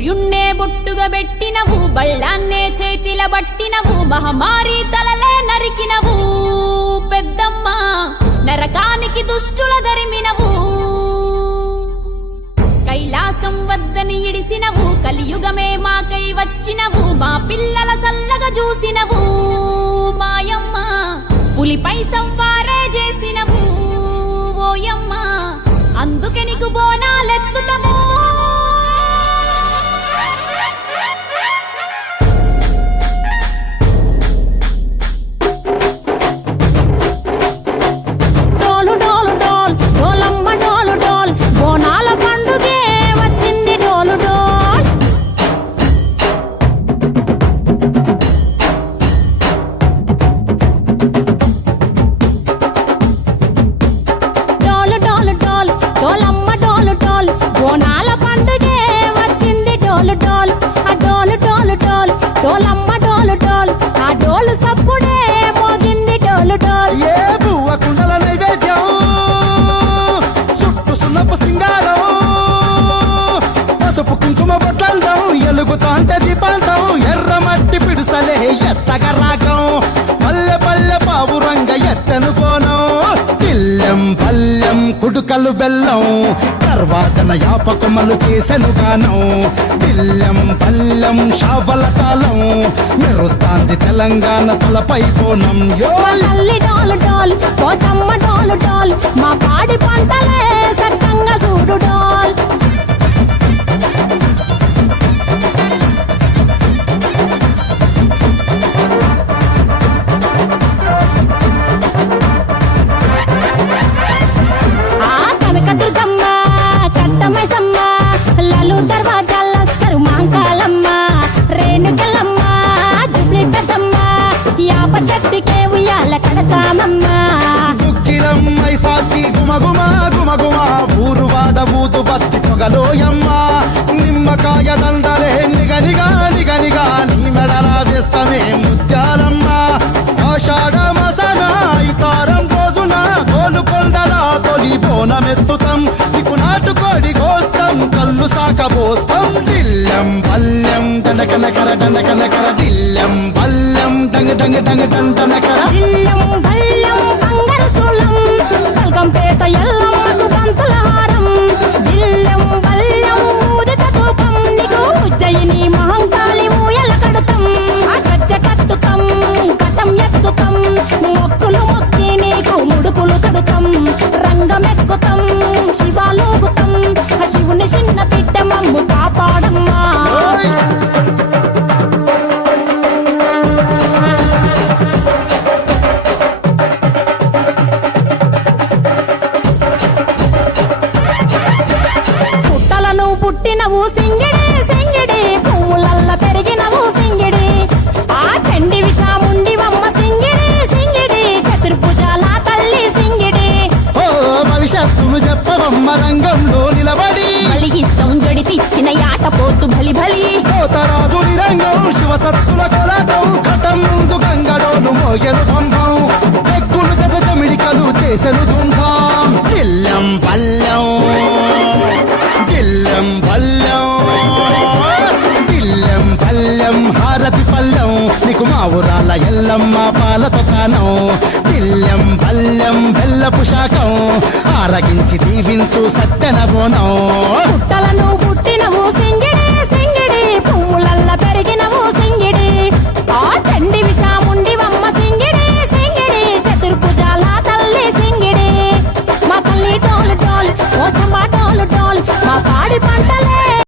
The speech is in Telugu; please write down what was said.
సూర్యున్నే బొట్టుగా పెట్టినవు, బళ్ళాన్నే చేతిల బట్టినవు, మహమారి తలలే నరికినవు పెద్దమ్మ, నరకానికి దుష్టుల దరిమినవు. కైలాసం వద్దని ఇడిసినవు, కలియుగమే మాకై వచ్చినవు, మా పిల్లల సల్లగా చూసినవు మాయమ్మ, పులిపై సంవారే చేసినవు ఓయమ్మ, అందుకే నీకు బోనాలెత్తుతము. ఎలుగుతాంటే దీపాలతం ఎర్రమట్టి పిడుసలే ఎత్తగా రాగం, పల్లె పల్లె పావురంగ ఎత్తను కోనం, పిల్లెం పల్లెం కుడుకలు బెల్లం, తర్వాతన యాపకమలు చేసెను గానం, పిల్లెం పల్లెం షావల కాలం, మెరుస్తాంది తెలంగాణ తలపై కోణం. మా పాడి పంటలే సక్కంగా చూడు డాల్. దుక్కిలమ్మై సాచి గుమగుమా గుమగుమా, ఊరు వాడ ఊదు బత్తి పొగలోయమ్మ, నిమ్మకాయ దండలే నిగనిగా నిగనిగా, నీ మెడలా వేస్తమే ముత్యాలమ్మ, ఆషాఢ మసన ఇతారం రోజున గోలుకొండలా తొలి బోనమెత్తుతాం, నీకు నాటుకోడి కోస్తాం, కళ్ళు సాకబోస్తాం, దిల్లెం పల్లెం దండకనకర దండకనకర, దిల్లెం పల్లెం డంగ డంగ డంగ డండనకర, పేట ఎల్లమ్మకు పంతుల హారం, బిల్లెం బల్లెం ఊదిత ధూపం, నీకు ఉజ్జయిని మహంకాళి ఊయల కడుతాం, గజ్జ కట్టుతాం కటం ఎత్తుతాం, మొక్కులు మొక్కి నీకు ముడుపులు కడుతాం, రంగమెక్కుతాం శివాలోగుతాం, శివుని చిన్న బిడ్డ మమ్ము కాపాడమ్మా. పుట్టినవు సింగిడి సింగిడి, పువ్వులల్ల పెరిగినవు సింగిడి, ఆ చండివి చాముండివమ్మ సింగిడి సింగిడి, చతుర్భుజాల తల్లి సింగిడి. ఓ భవిష్యత్తును చెప్పవమ్మ రంగంలో నిలబడి, బలిగిస్తాం జడితిచ్చిన యాట పోతు బలి బలి, పోతరాజు నిరంగం శివసత్తుల కొలటం, కటం ముందు గంగడోను మోగెను పంపం, చెక్కులు జత జమిడికలు చేసెను దుంభం, దిల్లెం పల్లెం దిల్లెం పల్లెం దిల్లెం పల్లెం హారతి పల్లెం, నీకు మా ఊరాల ఎల్లమ్మ పాలతో కానం, దిల్లెం పల్లెం బెల్లపు శాఖం, ఆరగించి దీవించు సత్తెన బోనం. పుట్టలను